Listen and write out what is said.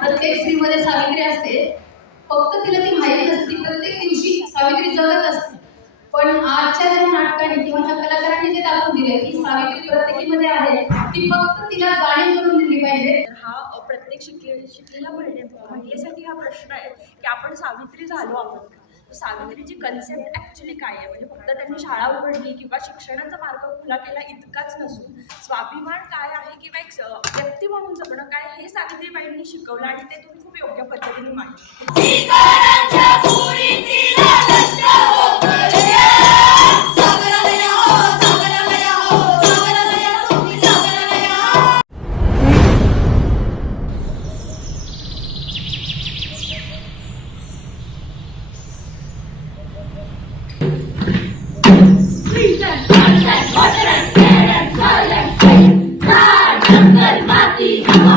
प्रत्येक स्त्रीमध्ये सावित्री असते, फक्त तिला ती माहिती नसते. प्रत्येक दिवशी सावित्री जगत असते. पण आजच्या ज्या नाटकाने किंवा त्या कलाकारांनी जे दाखवून दिले की सावित्री प्रत्येकीमध्ये आहे, ती फक्त तिला जाणीव करून दिली पाहिजे. हा प्रत्येक शिकलेल्या महिलेसाठी हा प्रश्न आहे की आपण सावित्री झालो आहोत. सावित्रीची कन्सेप्ट ॲक्च्युली काय आहे, म्हणजे फक्त त्यांनी शाळा उघडली किंवा शिक्षणाचा मार्ग खुला केला इतकाच नसून स्वाभिमान काय आहे किंवा एक व्यक्ती म्हणून जगणं काय हे सावित्रीबाईंनी शिकवलं आणि ते तुम्ही खूप योग्य पद्धतीने मांडलं. जंगल माती हवा